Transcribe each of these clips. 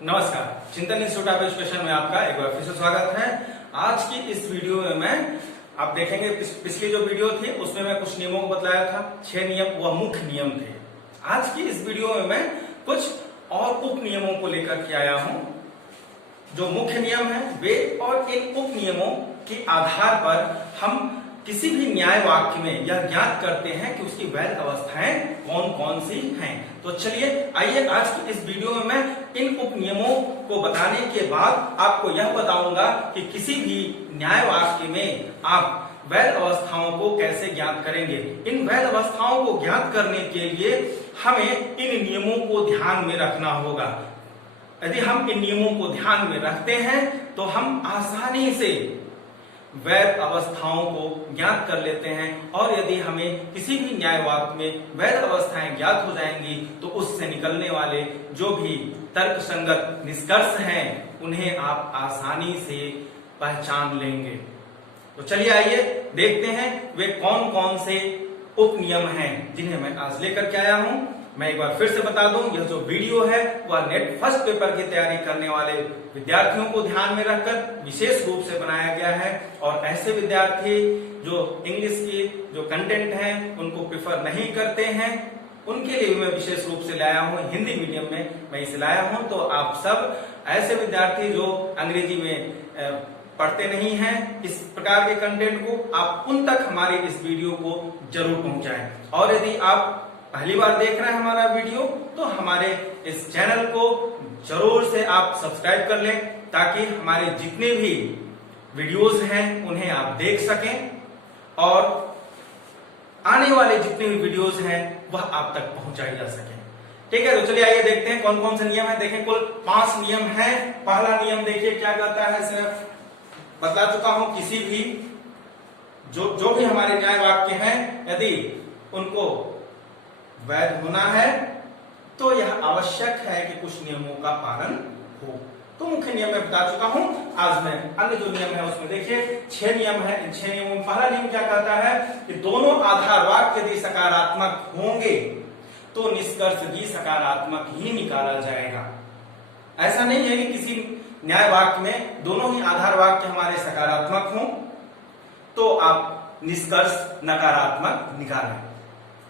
नमस्कार, चिंतन institute of education में आपका एक बार फिर से स्वागत है। आज की इस वीडियो में मैं आप देखेंगे पिछली जो वीडियो थी उसमें मैं कुछ नियमों को बतलाया था। 6 नियम वह मुख्य नियम थे। आज की इस वीडियो में मैं कुछ और उप नियमों को लेकर के आया हूं। जो मुख्य नियम है वे और इन उप नियमों के आधार पर हम किसी भी न्याय वाक्य में यह ज्ञात करते हैं कि उसकी वैध अवस्थाएं कौन कौन सी हैं। तो चलिए आइए आज की इस वीडियो में मैं इन उप नियमों को बताने के बाद आपको यह बताऊंगा कि किसी भी न्याय वाक्य में आप वैध अवस्थाओं को कैसे ज्ञात करेंगे। इन वैध अवस्थाओं को ज्ञात करने के लिए हमें इन नियमों को ध्यान में रखना होगा। यदि हम इन नियमों को ध्यान में रखते हैं तो हम आसानी से वैध अवस्थाओं को ज्ञात कर लेते हैं और यदि हमें किसी भी न्याय वाक्य में वैध अवस्थाएं ज्ञात हो जाएंगी तो उससे निकलने वाले जो भी तर्क संगत निष्कर्ष हैं उन्हें आप आसानी से पहचान लेंगे। तो चलिए आइए देखते हैं वे कौन कौन से उप नियम हैं जिन्हें मैं आज लेकर के आया हूं। मैं एक बार फिर से बता दूं, यह जो वीडियो है वह नेट फर्स्ट पेपर की तैयारी करने वाले विद्यार्थियों को ध्यान में रखकर विशेष रूप से बनाया गया है और ऐसे विद्यार्थी जो इंग्लिश की जो कंटेंट है उनको प्रेफर नहीं करते हैं उनके लिए मैं विशेष रूप से लाया हूं। हिंदी मीडियम में मैं इसे लाया हूं। तो आप सब ऐसे विद्यार्थी जो अंग्रेजी में पढ़ते नहीं हैं इस प्रकार के कंटेंट को, आप उन तक हमारी इस वीडियो को जरूर पहुंचाएं। और यदि आप पहली बार देख रहे हैं हमारा वीडियो तो हमारे इस चैनल को जरूर से आप सब्सक्राइब कर लें ताकि हमारे जितने भी वीडियोस हैं उन्हें आप देख सकें और आने वाले जितने भी वीडियोस हैं वह आप तक पहुंचाई जा सके। ठीक है, तो चलिए आइए देखते हैं कौन कौन से नियम है। देखें कुल 5 नियम हैं। पहला नियम देखिए क्या कहता है, सिर्फ बता चुका हूं, किसी भी जो भी हमारे न्याय वाक्य हैं यदि उनको वैध होना है तो यह आवश्यक है कि कुछ नियमों का पालन हो। तो मुख्य नियम में बता चुका हूं। आज मैं अन्य जो नियम है उसमें देखिए 6 नियम है। इन 6 नियमों में पहला नियम क्या कहता है कि दोनों आधार वाक्य यदि सकारात्मक होंगे तो निष्कर्ष भी सकारात्मक ही निकाला जाएगा। ऐसा नहीं है कि किसी न्याय वाक्य में दोनों ही आधार वाक्य हमारे सकारात्मक हों तो आप निष्कर्ष नकारात्मक निकालें,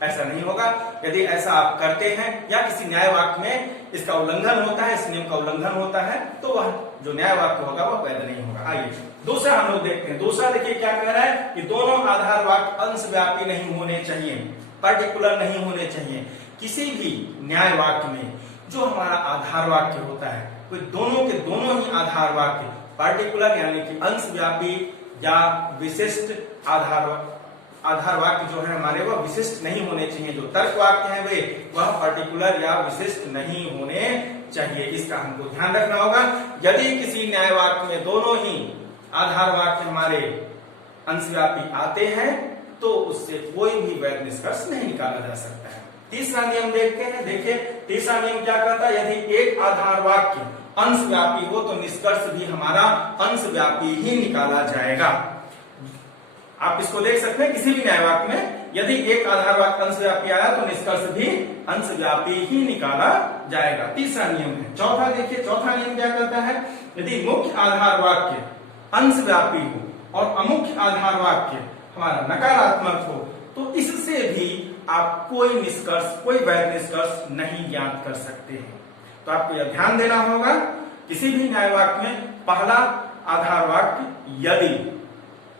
ऐसा नहीं होगा। यदि ऐसा आप करते हैं या किसी न्याय वाक्य में इसका उल्लंघन होता है, इस नियम का उल्लंघन होता है तो वह जो न्याय वाक्य होगा वह वैध नहीं होगा। आइए दूसरा हम लोग देखते हैं। दूसरा देखिए क्या कह रहा है कि दोनों आधार वाक्य अंशव्यापी नहीं होने चाहिए, पर्टिकुलर नहीं होने चाहिए। किसी भी न्याय वाक्य में जो हमारा आधार वाक्य होता है कोई दोनों के दोनों ही आधार वाक्य पर्टिकुलर यानी कि अंशव्यापी या विशिष्ट आधार वाक्य जो है हमारे वह विशिष्ट नहीं होने चाहिए। जो तर्क वाक्य है वे वह पर्टिकुलर या विशिष्ट नहीं होने चाहिए, इसका हमको ध्यान रखना होगा। यदि किसी न्याय वाक्य में दोनों ही आधार वाक्य हमारे अंशव्यापी आते हैं तो उससे कोई भी वैध निष्कर्ष नहीं निकाला जा सकता है। तीसरा नियम देखते हैं। देखिए तीसरा नियम क्या कहता है, यदि एक आधार वाक्य अंशव्यापी हो तो निष्कर्ष भी हमारा अंशव्यापी ही निकाला जाएगा। आप इसको देख सकते हैं किसी भी न्याय वाक्य में यदि एक आधार वाक्य अंशव्यापी आया तो निष्कर्ष भी अंशव्यापी ही निकाला जाएगा। तीसरा नियम है। चौथा देखिए, चौथा नियम क्या कहता है, यदि मुख्य आधार वाक्य अंशव्यापी हो और अमुख्य आधार वाक्य हमारा नकारात्मक हो तो इससे भी आप कोई निष्कर्ष, कोई वैध निष्कर्ष नहीं ज्ञात कर सकते हैं। तो आपको यह ध्यान देना होगा किसी भी न्याय वाक्य में पहला आधार वाक्य यदि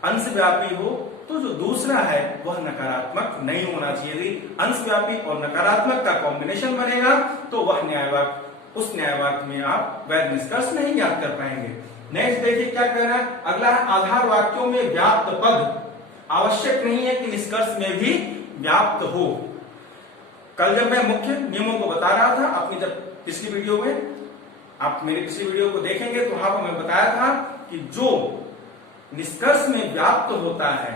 अंशव्यापी हो तो जो दूसरा है वह नकारात्मक नहीं होना चाहिए। यदि अंशव्यापी और नकारात्मक का कॉम्बिनेशन बनेगा तो वह न्याय वाक्य, उस न्याय वाक्य में आप वैध निष्कर्ष नहीं ज्ञात कर पाएंगे। नेक्स्ट देखिए क्या कह रहा है, अगला आधार वाक्यों में व्याप्त पद आवश्यक नहीं है कि निष्कर्ष में भी व्याप्त हो। कल जब मैं मुख्य नियमों को बता रहा था अपनी जब पिछली वीडियो में, आप मेरी पिछली वीडियो को देखेंगे तो वहां पर मैं बताया था कि जो निष्कर्ष में व्याप्त होता है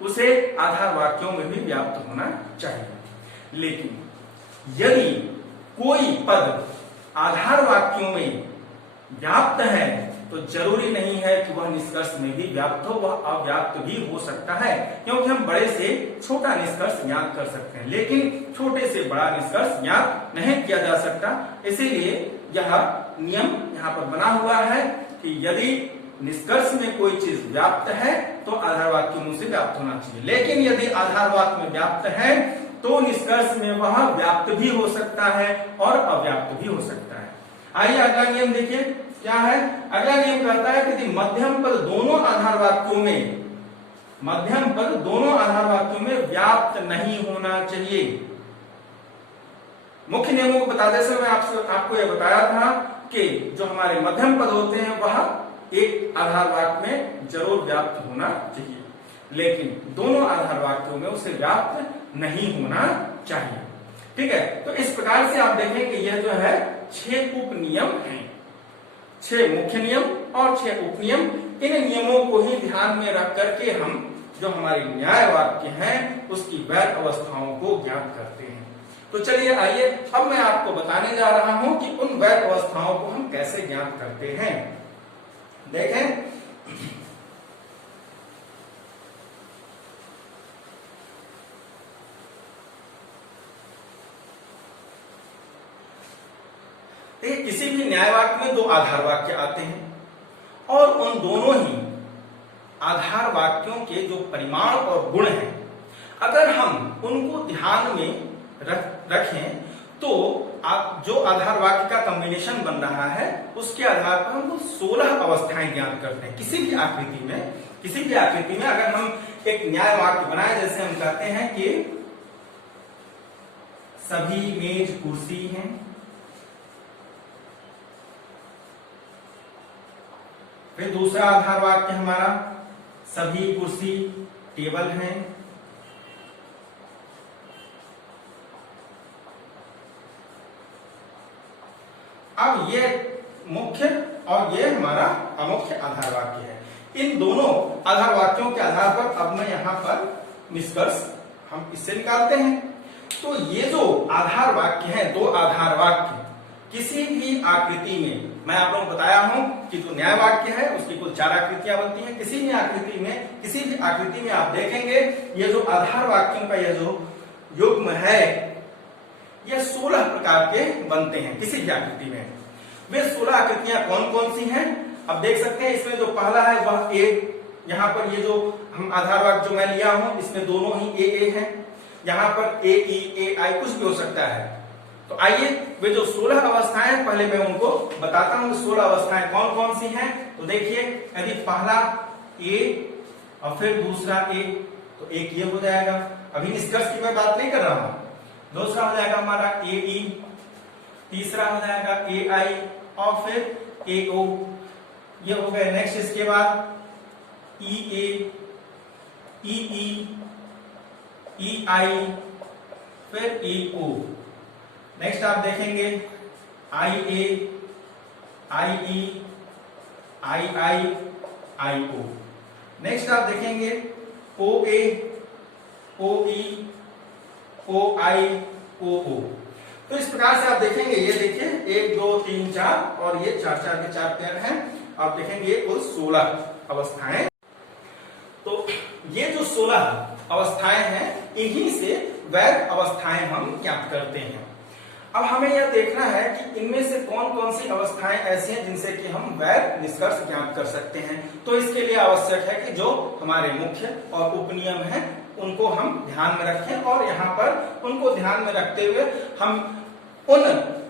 उसे आधार वाक्यों में भी व्याप्त होना चाहिए। लेकिन यदि कोई पद आधार वाक्यों में व्याप्त है तो जरूरी नहीं है कि वह निष्कर्ष में भी व्याप्त हो, वह अव्याप्त भी हो सकता है। क्योंकि हम बड़े से छोटा निष्कर्ष ज्ञात कर सकते हैं लेकिन छोटे से बड़ा निष्कर्ष ज्ञात नहीं किया जा सकता। इसीलिए यह नियम यहाँ पर बना हुआ है कि यदि निष्कर्ष में कोई चीज व्याप्त है तो आधार वाक्य में उसे व्याप्त होना चाहिए, लेकिन यदि आधार वाक्य में व्याप्त है तो निष्कर्ष में वह व्याप्त भी हो सकता है और अव्याप्त भी हो सकता है। आइए अगला नियम देखिए क्या है। अगला नियम कहता है कि मध्यम पद दोनों आधार वाक्यों में व्याप्त नहीं होना चाहिए। मुख्य नियमों को बताते समय मैं आपको यह बताया था कि जो हमारे मध्यम पद होते हैं वह एक आधार वाक्य में जरूर व्याप्त होना चाहिए, लेकिन दोनों आधार वाक्यों में उसे व्याप्त नहीं होना चाहिए। ठीक है, तो इस प्रकार से आप देखेंगे यह जो है 6 उप नियम हैं, 6 मुख्य नियम और 6 उप नियम। इन नियमों को ही ध्यान में रख करके हम जो हमारे न्याय वाक्य हैं उसकी वैध अवस्थाओं को ज्ञात करते हैं। तो चलिए आइए अब मैं आपको बताने जा रहा हूं कि उन वैध अवस्थाओं को हम कैसे ज्ञात करते हैं। देखें, किसी भी न्याय वाक्य में 2 आधार वाक्य आते हैं और उन दोनों ही आधार वाक्यों के जो परिमाण और गुण हैं, अगर हम उनको ध्यान में रखें तो आप जो आधार वाक्य का कॉम्बिनेशन बन रहा है उसके आधार पर हम 16 अवस्थाएं ज्ञात करते हैं। किसी भी आकृति में अगर हम एक न्याय वाक्य बनाए, जैसे हम कहते हैं कि सभी मेज कुर्सी हैं, फिर दूसरा आधार वाक्य हमारा सभी कुर्सी टेबल हैं, अब ये मुख्य और ये हमारा अमुख्य आधार वाक्य है। इन दोनों आधार वाक्यों के आधार पर अब मैं यहां पर निष्कर्ष हम इससे निकालते हैं। तो ये जो आधार वाक्य है, 2 आधार वाक्य किसी भी आकृति में, मैं आप लोगों को बताया हूं कि जो न्याय वाक्य है उसकी कुल 4 आकृतियां बनती हैं। किसी भी आकृति में आप देखेंगे ये जो आधार वाक्यों का यह जो युग्म है यह 16 प्रकार के बनते हैं किसी भी आकृति में। वे 16 आकृतियां कौन कौन सी हैं अब देख सकते हैं। इसमें जो पहला है वह ए, यहाँ पर ये जो हम आधार वाक्य जो मैं लिया हूं इसमें दोनों ही ए है, यहाँ पर ए ई ए आई कुछ भी हो सकता है। तो आइए वे जो 16 अवस्थाएं पहले मैं उनको बताता हूं। 16 अवस्थाएं कौन कौन सी हैं तो देखिए, यदि पहला ए और फिर दूसरा ए तो एक ये हो जाएगा। अभी निष्कर्ष की मैं बात नहीं कर रहा हूं। दूसरा हो जाएगा हमारा ए ई, तीसरा हो जाएगा ए आई और फिर ए ओ, ये हो गए। नेक्स्ट इसके बाद ई ए, ई ई, ई आई, फिर ई ओ। नेक्स्ट आप देखेंगे आई ए, आई ई, आई आई, आई ओ। नेक्स्ट आप देखेंगे ओ ए, ओ ई, ओ आई, ओ ओ। तो इस प्रकार से आप देखेंगे, ये देखिए 1 2 3 4 और ये 4 4 के 4 पेयर हैं। आप देखेंगे कुल 16 अवस्थाएं। तो ये जो 16 अवस्थाएं हैं इन्हीं से वैध अवस्थाएं हम ज्ञात करते हैं। अब हमें यह देखना है कि इनमें से कौन कौन सी अवस्थाएं ऐसी हैं जिनसे कि हम वैध निष्कर्ष ज्ञात कर सकते हैं। तो इसके लिए आवश्यक है कि जो हमारे मुख्य और उपनियम हैं उनको हम ध्यान में रखें और यहाँ पर उनको ध्यान में रखते हुए हम उन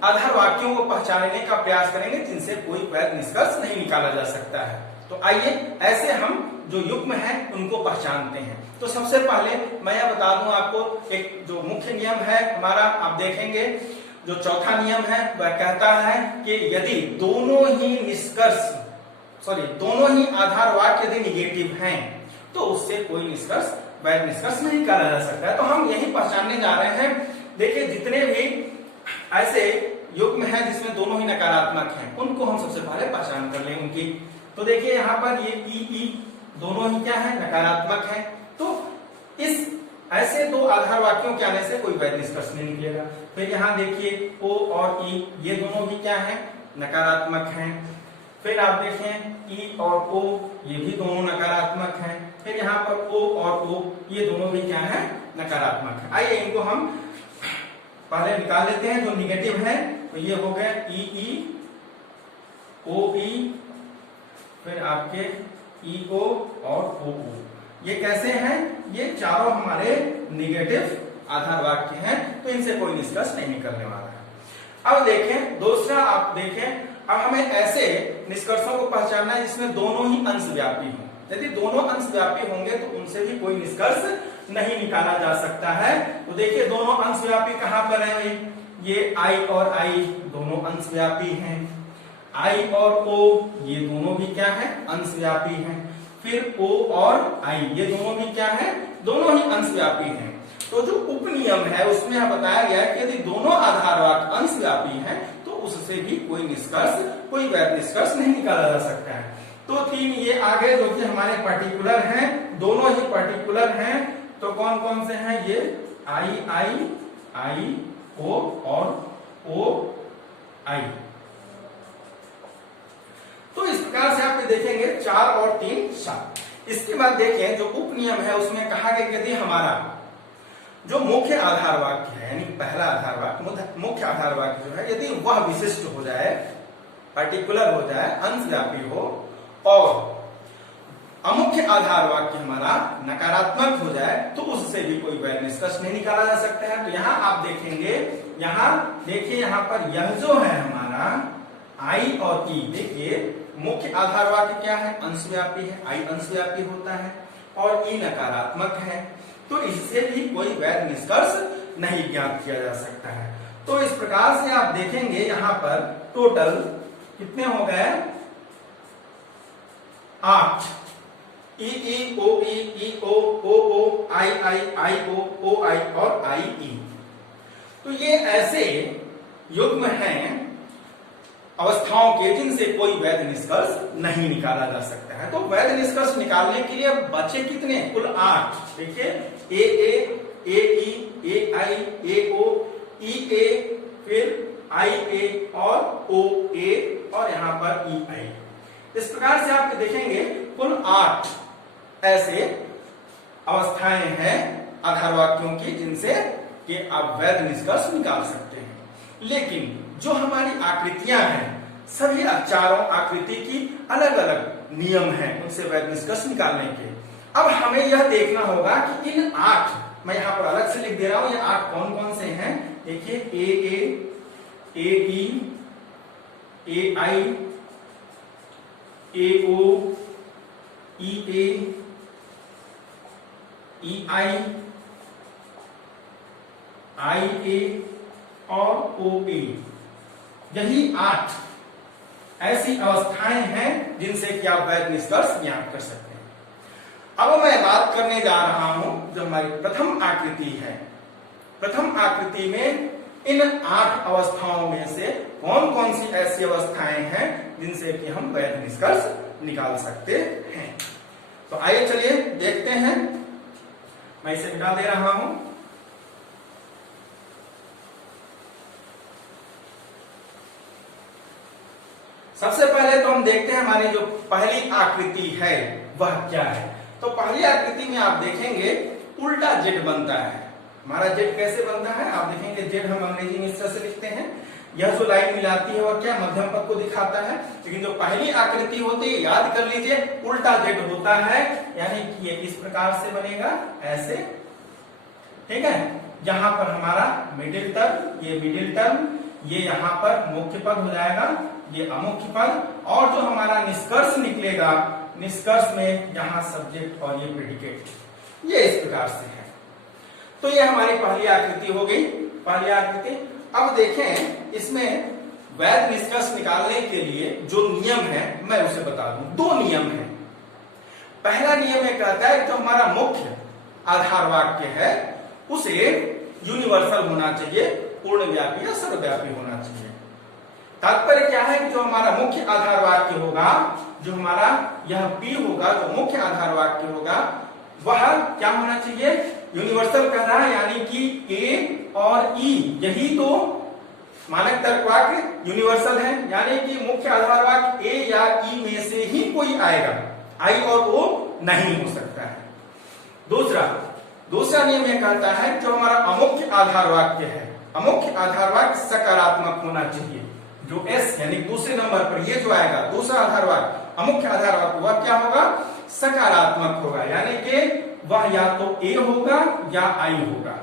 आधार वाक्यों को पहचानने का प्रयास करेंगे जिनसे कोई वैध निष्कर्ष नहीं निकाला जा सकता है। तो आइए ऐसे हम जो युग्म है उनको पहचानते हैं। तो सबसे पहले मैं यह बता दूं आपको, एक जो मुख्य नियम है हमारा, आप देखेंगे जो चौथा नियम है वह कहता है कि यदि दोनों ही आधार वाक्य यदि निगेटिव हैं तो उससे कोई निष्कर्ष वैध निष्कर्ष नहीं निकाला जा सकता है। तो हम यही पहचानने जा रहे हैं। देखिए जितने भी ऐसे युग्म हैं जिसमें दोनों ही नकारात्मक हैं उनको हम सबसे पहले पहचान कर लें उनकी। तो देखिए यहाँ पर ये ई दोनों ही क्या है, नकारात्मक है। तो इस ऐसे 2 आधार वाक्यों के आने से कोई वैध निष्कर्ष नहीं निकलेगा। फिर यहाँ देखिए ओ और ई, ये दोनों भी क्या है, नकारात्मक हैं। फिर आप देखें ई और ओ, ये भी दोनों नकारात्मक हैं। फिर यहाँ पर ओ और ओ, ये दोनों भी क्या है, नकारात्मक है। आइए इनको हम पहले निकाल लेते हैं। जो निगेटिव है तो ये हो गए ई ई ओ ई, फिर आपके ई ओ और ओ ओ। ये कैसे हैं? ये चारों हमारे निगेटिव आधार वाक्य हैं, तो इनसे कोई निष्कर्ष नहीं निकलने वाला है। अब देखें दूसरा, आप देखें अब हमें ऐसे निष्कर्षों को पहचानना है जिसमें दोनों ही अंश व्यापी हों। यदि दोनों अंश व्यापी होंगे तो उनसे भी कोई निष्कर्ष नहीं निकाला जा सकता है। तो देखिए दोनों अंश व्यापी कहां पर है? ये आई और आई दोनों अंश व्यापी हैं। आई और ओ ये दोनों भी क्या है? अंश व्यापी हैं। फिर ओ और आई ये दोनों भी क्या है? दोनों ही अंश व्यापी हैं। तो जो उपनियम है उसमें यह बताया गया है कि यदि दोनों आधार वाक्य अंश व्यापी हैं तो उससे भी कोई निष्कर्ष, कोई वैध निष्कर्ष नहीं निकाला जा सकता है। तो तीन ये आगे जो कि हमारे पर्टिकुलर हैं, दोनों ही पर्टिकुलर हैं। तो कौन कौन से हैं? ये आई आई, आई ओ और ओ आई। तो इस प्रकार से आप देखेंगे 4 और 3 7। इसके बाद देखें जो उपनियम है उसमें कहा गया कि यदि हमारा जो मुख्य आधार वाक्य है, यानी पहला आधार वाक्य, मुख्य आधार वाक्य जो है, यदि वह विशिष्ट हो जाए, पर्टिकुलर हो जाए, अंशव्यापी हो, और अमुख्य आधार वाक्य हमारा नकारात्मक हो जाए, तो उससे भी कोई वैध निष्कर्ष नहीं निकाला जा सकता है। तो यहाँ आप देखेंगे, यहाँ देखिए, यहाँ पर यह जो है हमारा आई और ई, देखिए मुख्य आधार वाक्य क्या है? अंशव्यापी है। आई अंशव्यापी होता है और ई नकारात्मक है, तो इससे भी कोई वैध निष्कर्ष नहीं ज्ञात किया जा सकता है। तो इस प्रकार से आप देखेंगे यहाँ पर टोटल कितने हो गए? 8। ई ई ओ ई ओ आई आई ओ आई और आई ई। तो ये ऐसे युग्म हैं अवस्थाओं के जिनसे कोई वैध निष्कर्ष नहीं निकाला जा सकता है। तो वैध निष्कर्ष निकालने के लिए बचे कितने? कुल 8। देखिए ए ई आई ए ओ ई ए, फिर आई ए और ओ ए, और यहाँ पर ई आई। इस प्रकार से आप देखेंगे कुल 8 ऐसे अवस्थाएं हैं आधार वाक्यों की जिनसे कि आप वैध निष्कर्ष निकाल सकते हैं। लेकिन जो हमारी आकृतियां हैं, सभी चारों आकृति की अलग अलग नियम हैं उनसे वैध निष्कर्ष निकालने के। अब हमें यह देखना होगा कि इन 8, मैं यहाँ पर अलग से लिख दे रहा हूं, ये 8 कौन कौन से हैं। देखिए ए ई ए आई ए ओ ई आई आई ए और ओ ए, यही 8 ऐसी अवस्थाएं हैं जिनसे कि आप वैध निष्कर्ष ज्ञात कर सकते हैं। अब मैं बात करने जा रहा हूं जो हमारी प्रथम आकृति है। प्रथम आकृति में इन 8 अवस्थाओं में से कौन कौन सी ऐसी अवस्थाएं हैं जिनसे कि हम वैध निष्कर्ष निकाल सकते हैं। तो आइए चलिए देखते हैं। मैं इसे मिटा दे रहा हूं। सबसे पहले तो हम देखते हैं हमारी जो पहली आकृति है वह क्या है। तो पहली आकृति में आप देखेंगे उल्टा जेड बनता है। हमारा जेड कैसे बनता है? आप देखेंगे जेड हम अंग्रेजी में इस तरह से लिखते हैं। यह जो लाइन मिलाती है वह क्या? मध्यम पद को दिखाता है। लेकिन जो पहली आकृति होती है, याद कर लीजिए, उल्टा जेड होता है, यानी कि ये इस प्रकार से बनेगा, ऐसे, ठीक है। यहाँ पर हमारा मिडिल टर्म, ये मिडिल टर्म, ये यहाँ पर मुख्य पद हो जाएगा, ये अमुख्य पद, और जो हमारा निष्कर्ष निकलेगा, निष्कर्ष में यहाँ सब्जेक्ट और ये प्रेडिकेट, ये इस प्रकार से है। तो ये हमारी पहली आकृति हो गई, पहली आकृति। अब देखें इसमें वैध निष्कर्ष निकालने के लिए जो नियम है मैं उसे बता दूं। 2 नियम है। पहला नियम यह कहता है जो हमारा मुख्य आधार वाक्य है उसे यूनिवर्सल होना चाहिए, पूर्णव्यापी या सर्वव्यापी होना चाहिए। तात्पर्य क्या है कि जो हमारा मुख्य आधार वाक्य होगा, जो हमारा यह P होगा, जो मुख्य आधार वाक्य होगा, वह क्या होना चाहिए? यूनिवर्सल कह रहा है, यानी कि A और E यही तो मानक तर्क वाक्य यूनिवर्सल है, यानी कि मुख्य आधार वाक्य A या E में से ही कोई आएगा, I और O नहीं हो सकता है। दूसरा नियम यह कहता है जो हमारा अमुख्य आधार वाक्य है अमुख्य आधार वाक्य सकारात्मक होना चाहिए। जो एस यानी दूसरे नंबर पर ये जो आएगा दूसरा आधार वाक्य, अमुख्य आधार वाक्य, वह क्या होगा? सकारात्मक होगा, यानी कि वह या तो ए होगा या आई होगा।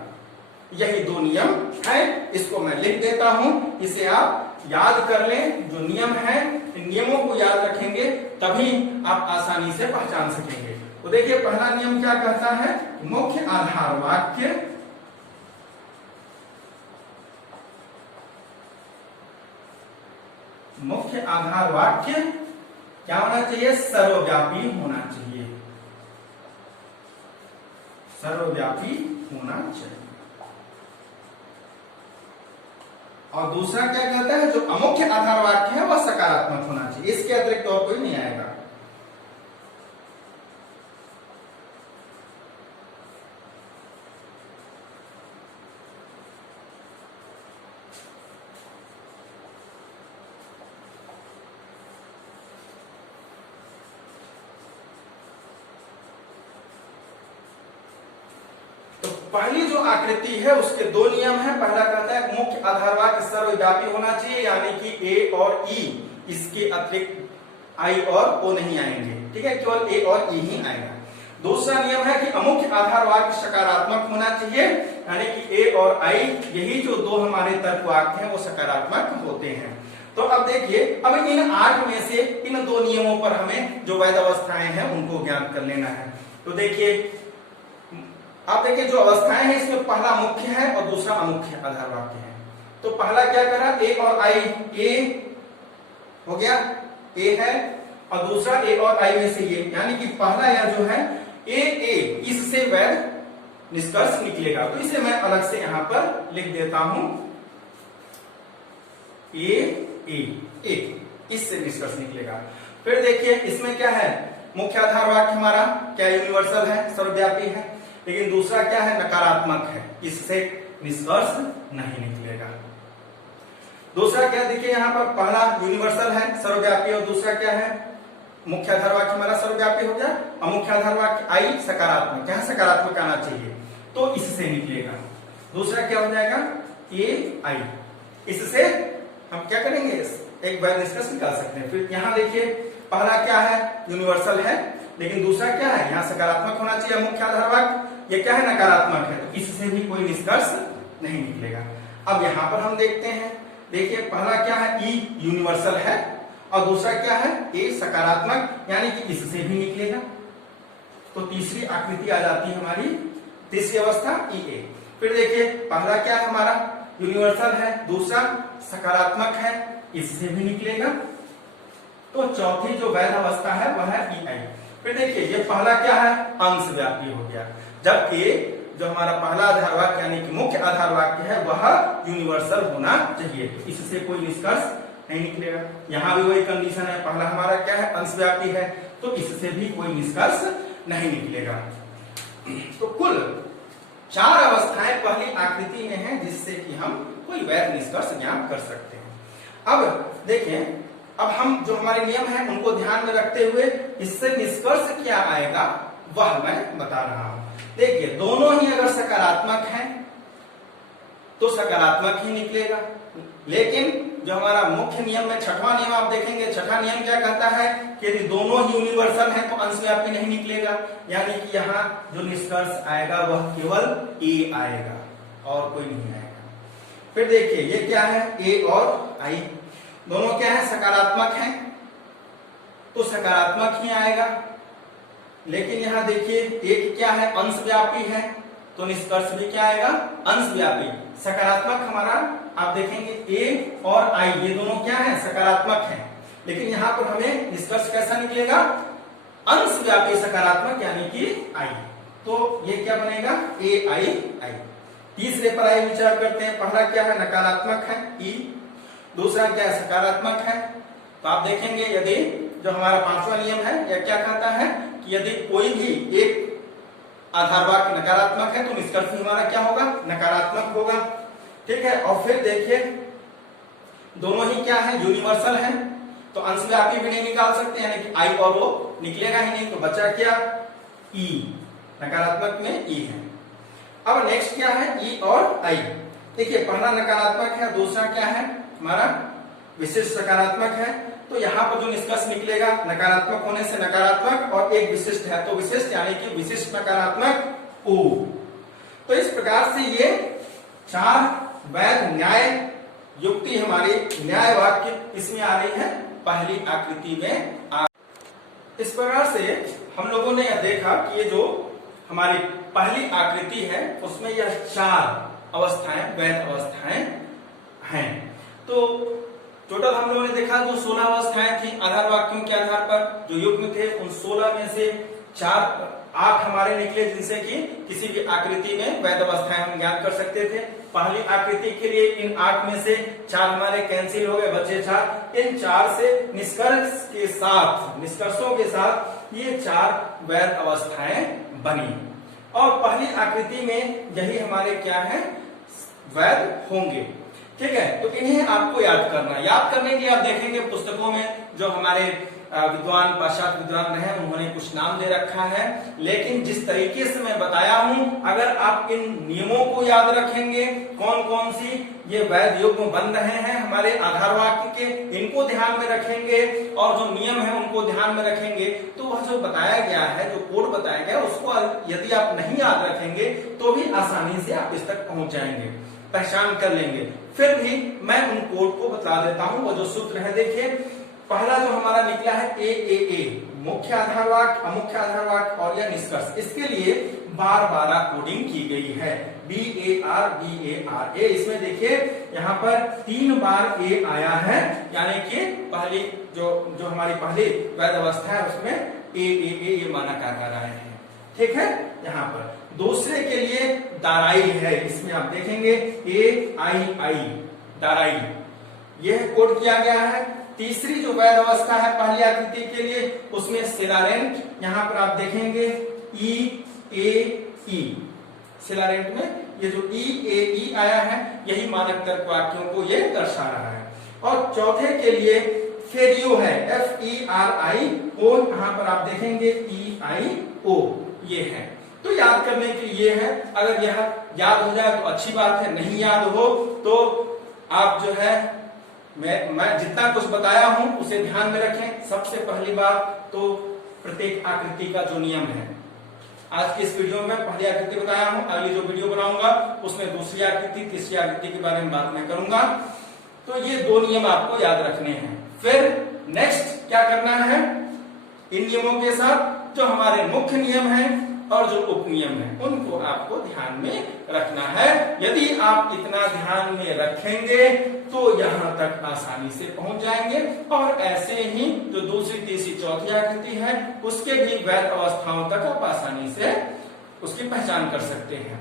यही दो नियम है, इसको मैं लिख देता हूं, इसे आप याद कर लें। जो नियम है, इन नियमों को याद रखेंगे तभी आप आसानी से पहचान सकेंगे। तो देखिए पहला नियम क्या कहता है? मुख्य आधार वाक्य क्या होना चाहिए? सर्वव्यापी होना चाहिए, सर्वव्यापी होना चाहिए। और दूसरा क्या कहता है? जो अमुख्य आधार वाक्य है वह सकारात्मक होना चाहिए, इसके अतिरिक्त और कोई नहीं आएगा। पहली जो आकृति है उसके दो नियम है। पहला कहता है मुख्य आधार वाक्य सर्वव्यापी होना चाहिए, यानी कि ए और ई, इसके अतिरिक्त आई और ओ नहीं आएंगे, ठीक है, केवल ए और ई ही आएगा। दूसरा नियम है कि अमुख्य आधार वाक्य सकारात्मक होना चाहिए, यानी कि ए और आई, यही जो दो हमारे तर्क वाक्य हैं वो सकारात्मक होते हैं। तो अब देखिए, अब इन 8 में से इन दो नियमों पर हमें जो वैध अवस्थाएं हैं उनको ज्ञात कर लेना है। तो देखिए, आप देखिए जो अवस्थाएं हैं इसमें पहला मुख्य है और दूसरा अमुख्य आधार वाक्य है। तो पहला क्या करा? ए और आई, ए हो गया, ए है, और दूसरा ए और आई में से ये, यानी कि पहला यह जो है ए, इससे वैध निष्कर्ष निकलेगा। तो इसे मैं अलग से यहां पर लिख देता हूं, ए, इससे निष्कर्ष निकलेगा। फिर देखिए इसमें क्या है? मुख्य आधार वाक्य हमारा क्या यूनिवर्सल है, सर्वव्यापी है, लेकिन दूसरा क्या है? नकारात्मक है, इससे निष्कर्ष नहीं निकलेगा। दूसरा क्या? देखिए यहां पर पहला यूनिवर्सल है, सर्वव्यापी, और दूसरा क्या है? मुख्य आधार वाक्य हमारा सर्वव्यापी हो गया, अमुख्य आधार वाक्य आई सकारात्मक, यहां सकारात्मक आना चाहिए, तो इससे निकलेगा। दूसरा क्या हो जाएगा? ए आई, इससे हम क्या करेंगे? एक बार निष्कर्ष निकाल सकते हैं। फिर यहां देखिए पहला क्या है? यूनिवर्सल है, लेकिन दूसरा क्या है? यहाँ सकारात्मक होना चाहिए मुख्य आधार वाक्य, ये क्या है? नकारात्मक है, तो इससे भी कोई निष्कर्ष नहीं निकलेगा। अब यहाँ पर हम देखते हैं, देखिए पहला क्या है? ई यूनिवर्सल है, और दूसरा क्या है? ए सकारात्मक, यानी कि इससे भी निकलेगा। तो तीसरी आकृति आ जाती है हमारी, तीसरी अवस्था ई ए। फिर देखिए पहला क्या है हमारा? यूनिवर्सल है, दूसरा सकारात्मक है, इससे भी निकलेगा। तो चौथी जो वैध अवस्था है वह है ई आई। फिर देखिए ये पहला क्या है? अंशव्यापी हो गया, जबकि जो हमारा पहला आधार वाक्य यानी कि मुख्य आधार वाक्य है वह यूनिवर्सल होना चाहिए, तो इससे कोई निष्कर्ष नहीं निकलेगा। यहाँ भी वही कंडीशन है, पहला हमारा क्या है? अंशव्यापी है, तो इससे भी कोई निष्कर्ष नहीं निकलेगा। तो कुल 4 अवस्थाएं पहली आकृति में हैं जिससे कि हम कोई वैध निष्कर्ष ज्ञात कर सकते हैं। अब देखें, अब हम जो हमारे नियम हैं उनको ध्यान में रखते हुए इससे निष्कर्ष क्या आएगा वह मैं बता रहा हूं। देखिए दोनों ही अगर सकारात्मक हैं तो सकारात्मक ही निकलेगा, लेकिन जो हमारा मुख्य नियम में छठवां नियम आप देखेंगे, छठा नियम क्या कहता है कि यदि दोनों ही यूनिवर्सल हैं तो अंशव्यापी नहीं निकलेगा, यानी कि यहाँ जो निष्कर्ष आएगा वह केवल ए आएगा और कोई नहीं आएगा। फिर देखिए ये क्या है? ए और आई दोनों क्या है? सकारात्मक हैं, तो सकारात्मक ही आएगा। लेकिन यहां देखिए एक क्या है? अंशव्यापी है, तो निष्कर्ष भी क्या आएगा? अंशव्यापी। सकारात्मक हमारा आप देखेंगे ए और आई ये दोनों क्या है? सकारात्मक हैं, लेकिन यहां पर हमें निष्कर्ष कैसा निकलेगा? अंशव्यापी सकारात्मक यानी कि आई। तो ये क्या बनेगा? ए आई आई। तीसरे पर आई विचार करते हैं, पहला क्या है? नकारात्मक है ई, दूसरा क्या है? सकारात्मक है। तो आप देखेंगे यदि जो हमारा 5वां नियम है यह क्या कहता है कि यदि कोई भी एक आधार वाक्य नकारात्मक है तो निष्कर्ष हमारा क्या होगा? नकारात्मक होगा, ठीक है। और फिर देखिए दोनों ही क्या है? यूनिवर्सल है, तो अंशव्यापी भी नहीं निकाल सकते, यानी कि आई और वो निकलेगा ही नहीं, तो बचा क्या? ई, नकारात्मक में ई है। अब नेक्स्ट क्या है? ई और आई, देखिए पहला नकारात्मक है, दूसरा क्या है हमारा विशिष्ट सकारात्मक है। तो यहाँ पर जो निष्कर्ष निकलेगा नकारात्मक होने से नकारात्मक और एक विशिष्ट है तो विशिष्ट यानी कि विशिष्ट नकारात्मक ओ। तो इस प्रकार से ये 4 वैध न्याय युक्ति हमारी न्याय वाक्य इसमें आ रही है पहली आकृति में। इस प्रकार से हम लोगों ने यह देखा कि ये जो हमारी पहली आकृति है उसमें यह 4 अवस्थाएं वैध अवस्थाएं हैं। तो टोटल हम लोगों ने देखा जो 16 अवस्थाएं थी आधार वाक्यों के आधार पर जो युग्म थे, उन 16 में से 8 हमारे निकले जिनसे कि किसी भी आकृति में वैध अवस्थाएं हम ज्ञात कर सकते थे। पहली आकृति के लिए इन 8 में से 4 हमारे कैंसिल हो गए, बचे 4। इन 4 से निष्कर्षों के साथ ये 4 वैध अवस्थाएं बनी और पहली आकृति में यही हमारे क्या है वैध होंगे। ठीक है, तो इन्हें आपको याद करना। याद करने के लिए आप देखेंगे पुस्तकों में जो हमारे विद्वान पाश्चात्य विद्वान रहे उन्होंने कुछ नाम दे रखा है, लेकिन जिस तरीके से मैं बताया हूं अगर आप इन नियमों को याद रखेंगे कौन कौन सी ये वैध युग्म बन रहे हैं हमारे आधार वाक्य के, इनको ध्यान में रखेंगे और जो नियम है उनको ध्यान में रखेंगे तो वह जो बताया गया है जो कोड बताया गया उसको यदि आप नहीं याद रखेंगे तो भी आसानी से आप इस तक पहुंच जाएंगे, पहचान कर लेंगे। फिर भी मैं उन कोड को बता देता हूं। वो जो सूत्र है देखिए पहला जो हमारा निकला है ए मुख्य आधार वाक्य, अमुख्य आधार वाक्य और यह निष्कर्ष। इसके लिए बार कोडिंग की गई है BAR ए। इसमें देखिए यहाँ पर 3 बार ए आया है यानी कि पहली जो हमारी पहली वैध अवस्था है उसमें ए ये माना कर आए हैं। ठीक है, यहाँ पर दूसरे के लिए दाराई है, इसमें आप देखेंगे AI दाराई यह कोड किया गया है। तीसरी जो वैध अवस्था है पहली आकृति के लिए उसमें सिलारेंट, यहाँ पर आप देखेंगे EAE। सिलारेंट में ये जो EAE आया है यही मानक तर्क वाक्यों को ये दर्शा रहा है। और चौथे के लिए फेरियो है FERIO, यहाँ पर आप देखेंगे EIO ये है। तो याद करने के लिए ये है, अगर यह याद हो जाए तो अच्छी बात है, नहीं याद हो तो आप जो है मैं जितना कुछ बताया हूं उसे ध्यान में रखें। सबसे पहली बात तो प्रत्येक आकृति का जो नियम है, आज की इस वीडियो में पहली आकृति बताया हूं, अगली जो वीडियो बनाऊंगा उसमें दूसरी आकृति तीसरी आकृति के बारे में बात मैं करूंगा। तो ये 2 नियम आपको याद रखने हैं। फिर नेक्स्ट क्या करना है, इन नियमों के साथ जो हमारे मुख्य नियम हैं और जो उप नियम है उनको आपको ध्यान में रखना है। यदि आप इतना ध्यान में रखेंगे तो यहाँ तक आसानी से पहुंच जाएंगे और ऐसे ही जो दूसरी तीसरी चौथी आकृति है उसके भी वैध अवस्थाओं तक आप आसानी से उसकी पहचान कर सकते हैं।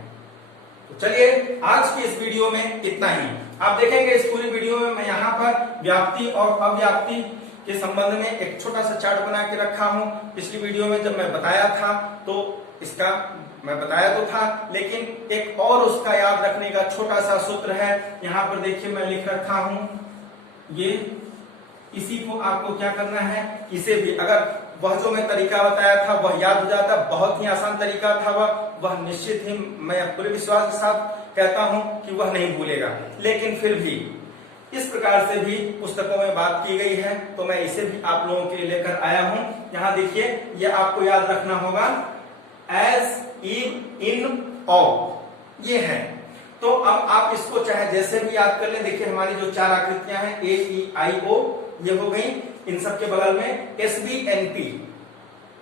तो चलिए आज की इस वीडियो में इतना ही। आप देखेंगे इस पूरी वीडियो में मैं यहाँ पर व्याप्ति और अव्याप्ति के संबंध में एक छोटा सा चार्ट बना के रखा हूं। पिछली वीडियो में जब मैं बताया था तो इसका मैं बताया तो था, लेकिन एक और उसका याद रखने का छोटा सा सूत्र है। यहाँ पर देखिए मैं लिख रखा हूं, ये इसी को आपको क्या करना है, इसे भी अगर वह जो मैं तरीका बताया था वह याद हो जाता, बहुत ही आसान तरीका था वह निश्चित ही मैं पूरे विश्वास के साथ कहता हूं कि वह नहीं भूलेगा। लेकिन फिर भी इस प्रकार से भी पुस्तकों में बात की गई है तो मैं इसे भी आप लोगों के लिए लेकर आया हूं। यहाँ देखिए ये आपको याद रखना होगा एज, इन, ऑफ ये है। तो अब आप इसको चाहे जैसे भी याद कर लें। देखिए हमारी जो 4 आकृतियां हैं AEIO ये हो गई, इन सब के बगल में SBNP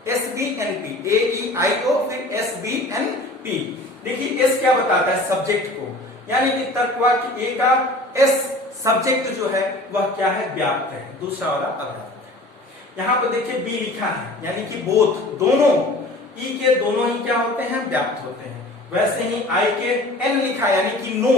AEIO फिर SBNP। देखिए S क्या बताता है, सब्जेक्ट को, यानी कि तर्क वाक्य A का S सब्जेक्ट जो है वह क्या है, व्याप्त है, दूसरा वाला अव्याप्त है। यहाँ पर देखिए B लिखा है यानी कि बोथ, दोनों E के दोनों ही क्या होते हैं, व्याप्त होते हैं। वैसे ही I के N लिखा यानी कि नो,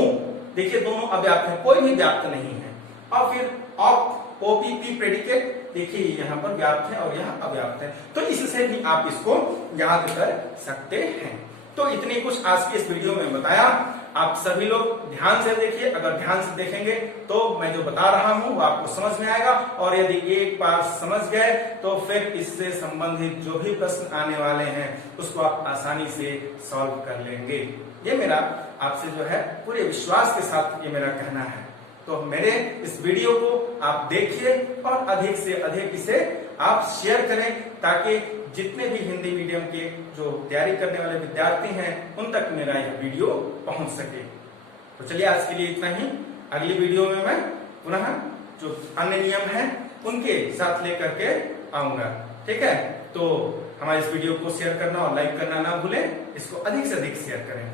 देखिए दोनों अव्याप्त है, कोई भी व्याप्त नहीं है। और फिर ऑफ OPP प्रेडिकेट, देखिए यहाँ पर व्याप्त है और यहाँ अव्याप्त है। तो इससे भी आप इसको याद कर सकते हैं। तो इतनी कुछ आज की इस वीडियो में बताया। आप सभी लोग ध्यान से देखिए, अगर ध्यान से देखेंगे तो मैं जो बता रहा हूं वो आपको समझ में आएगा। और यदि एक बार समझ गए तो फिर इससे संबंधित जो भी प्रश्न आने वाले हैं उसको आप आसानी से सॉल्व कर लेंगे। ये मेरा आपसे जो है पूरे विश्वास के साथ ये मेरा कहना है। तो मेरे इस वीडियो को आप देखिए और अधिक से अधिक इसे आप शेयर करें, ताकि जितने भी हिंदी मीडियम के जो तैयारी करने वाले विद्यार्थी हैं उन तक मेरा यह वीडियो पहुंच सके। तो चलिए आज के लिए इतना ही। अगली वीडियो में मैं पुनः जो अन्य नियम हैं उनके साथ लेकर के आऊंगा। ठीक है, तो हमारे इस वीडियो को शेयर करना और लाइक करना ना भूलें, इसको अधिक से अधिक शेयर करें।